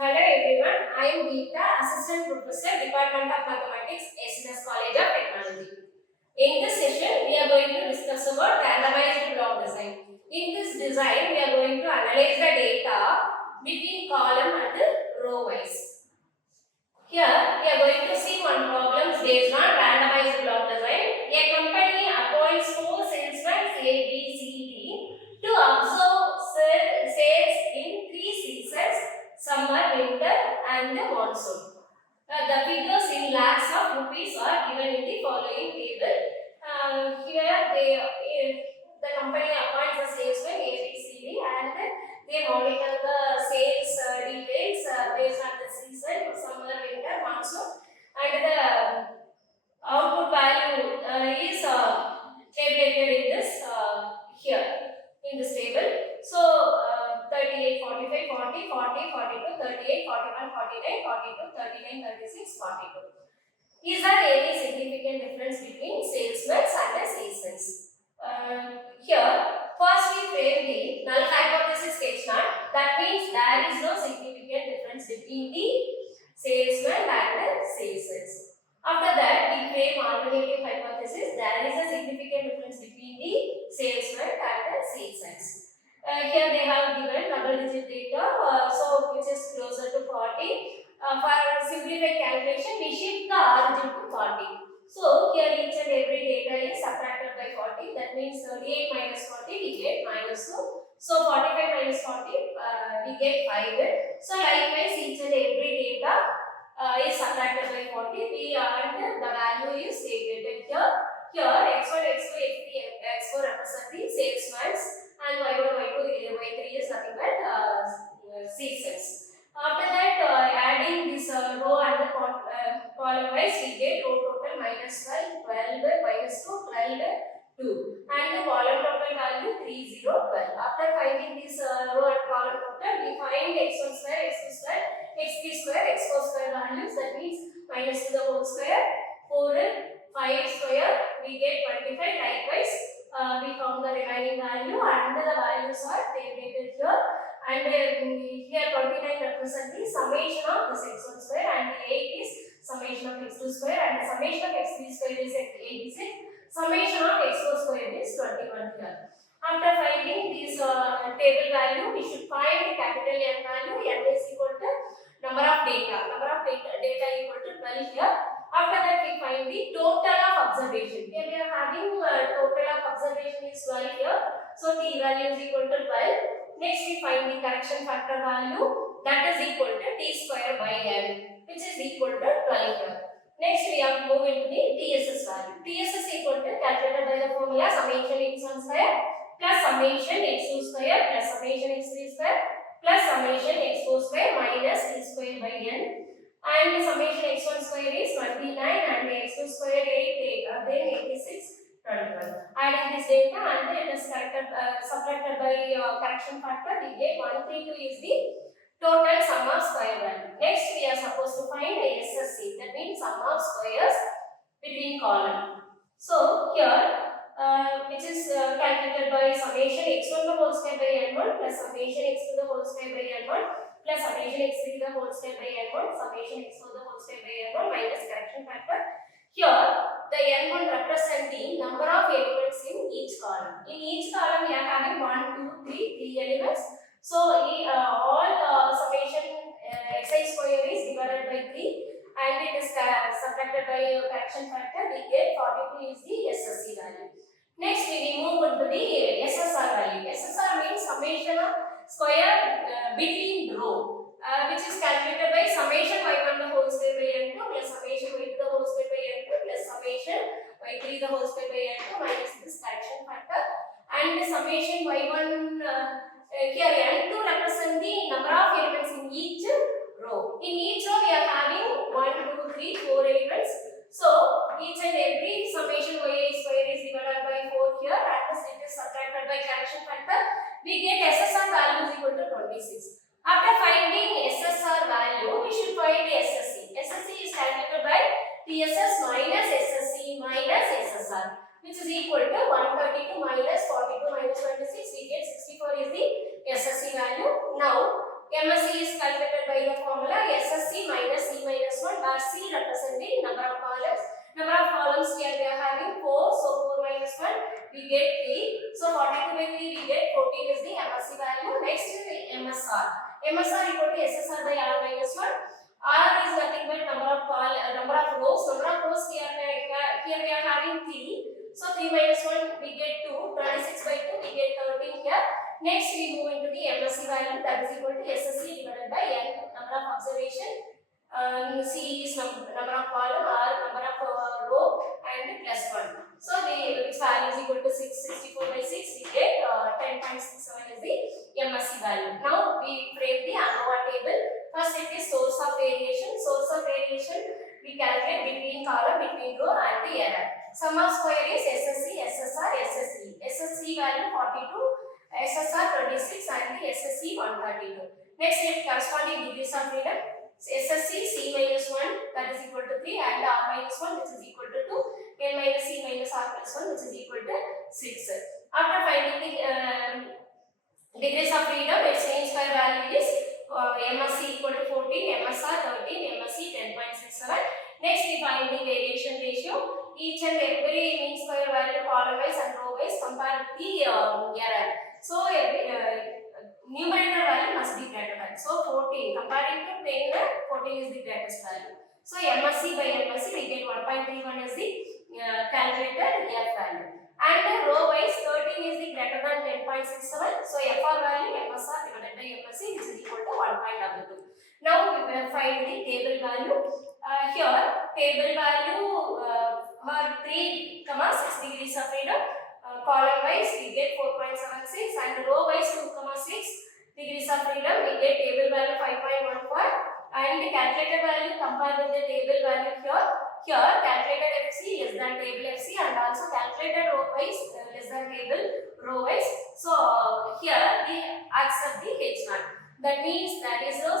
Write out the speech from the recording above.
Hello everyone, I am Geeta, Assistant Professor, Department of Mathematics, SNS College of Technology. In this session, we are going to discuss about randomized block design. In this design, we are going to analyze the data between column and row wise. Here, we are going to see one problem based on randomized block design. A company appoints 4 salesmen A, B, C, D to observe sales in 3 seasons: summer, winter, and the monsoon. The figures in lakhs of rupees are given in the following table. The company appoints the salesman A, B, C, D, and they monitor the sales details based on the season, summer, winter, monsoon, and the output value is tabulated in this here in this table. So 38, 45, 40, 40, 42, 38, 41, 49, 42, 39, 36, 42. Is there any significant difference between salesmen and the seasons? Here, first we frame the null hypothesis statement. That means there is no significant difference between the salesman and the seasons. After that, we frame alternative hypothesis. There is a significant difference between the salesman and the seasons. Here they have given double digit data, so which is closer to 40. For simplified calculation, we shift the origin to 40. So here each and every data is subtracted by 40. That means 38 minus 40 we get minus 2. So 45 minus 40 we get 5. So likewise each and every data is subtracted by 40. We and the value is stated here. Here x1, x2, x3, x4 represent the salesman's, and y1, y2, y3 is nothing but seasons. After that, adding this row and the column wise, we get row total minus 12, 12, minus 2, 12, 2. And the column total value 3, 0, 12. After finding this row and column total, we find x1 square, x2 square, x3 square, x4 square values. That means minus to the whole square, 4, 5 square, we get 25. Likewise, we found the remaining value and the values are tabulated here. And here 29 represents the summation of this x1 square, and the 8 is summation of x2 square, and the summation of x3 square is 86. Summation of x4 square is 21 here. After finding this table value, we should find the capital N value. N is equal to number of data. Number of data equal to 12 here. After that, we find the total of observation. Here we are having total of observation is 12 here. So t value is equal to 12. Next, we find the correction factor value, that is equal to t square by n, which is equal to 12 here. Next, we have to move into the TSS value. TSS equal to calculated by the formula summation x1 square plus summation x2 square plus summation x3 square plus summation x4 square minus t square by n. And the summation x1 square is 29 and the x2 square 8, then 86. 21. Adding this data and it is subtracted by correction factor, we get 132 is the total sum of square value. Next, we are supposed to find the SSC, that means sum of squares between column. So here, which is calculated by summation x1 the whole square by n1 plus summation x2 the whole square by n1 plus summation x3 the whole square by n1 summation x4 the whole square by n1 minus correction factor. Here, the n1 represents the number of elements in each column. In each column, we are having 1, 2, 3, 3 elements. So, all summation xi square is divided by 3 and it is subtracted by correction factor. We get 42 is the SSC value. Next, we move on to the SSR value. SSR means summation of square between row, which is calculated by summation y1 the whole square by n2 plus summation y2 the whole square by n2 plus summation y3 the whole square by n2 minus this correction factor. And the summation y1 here n2 represents the number of elements in each row. In each row we are having 1, 2, 3, 4 elements. So each and every summation y square is divided by 4 here, and this it is subtracted by correction factor. We get SSR value is equal to 26. After finding SSR value, we should find the SSC. SSC is calculated by TSS minus SSC minus SSR, which is equal to 132 minus 42 minus 26. We get 64 is the SSC value. Now, MSC is calculated by the formula we get 3. So 42 by 3 we get 14 is the MSC value. Next is the MSR. MSR equal to SSR by R minus 1. R is nothing but number of rows. Number of rows here we are having 3. So 3 minus 1 we get 2. 26 by 2 we get 13 here. Next we move into the MSC value, that is equal to SSC divided by N, number of observation. C is number of column, R number of row, and plus 1. So its value is equal to 64 by 6. We get 10.67 is the MSC value. Now we frame the ANOVA table. First it is source of variation. Source of variation we calculate between column, between row, and the error. Sum of square is SSC, SSR, SSE. SSC value 42. SSR 26 and the SSC 132. Next, it corresponding degrees of freedom. SSC C minus 1 that is equal to 3 and R minus 1 which is equal to 2. N minus C minus R plus 1 which is equal to 6. After finding the degrees of freedom, its mean square value is MSC equal to 14, MSR 13, MSC 10.67. Next, we find the variation ratio. Each and every mean square value column wise and row wise compare with the error. So, numerator value must be greater than. So, 14 comparing to 10, 14 is the greatest value. So, MSC by MSC we get 1.31 is the calculated F value. And row wise 13 is the greater than 10.67. So, FR value MSR divided by MSC which is equal to 1.22. Now, we will find the table value. Here, table value for 3, 6 degrees of freedom. Column wise we get 4.76 and row wise 2, 6 degrees of freedom we get table value 5.14 and the calculated value compared with the table value here. Here calculated FC less than table FC and also calculated row wise less than table row wise. So here we accept the H0. That means that is the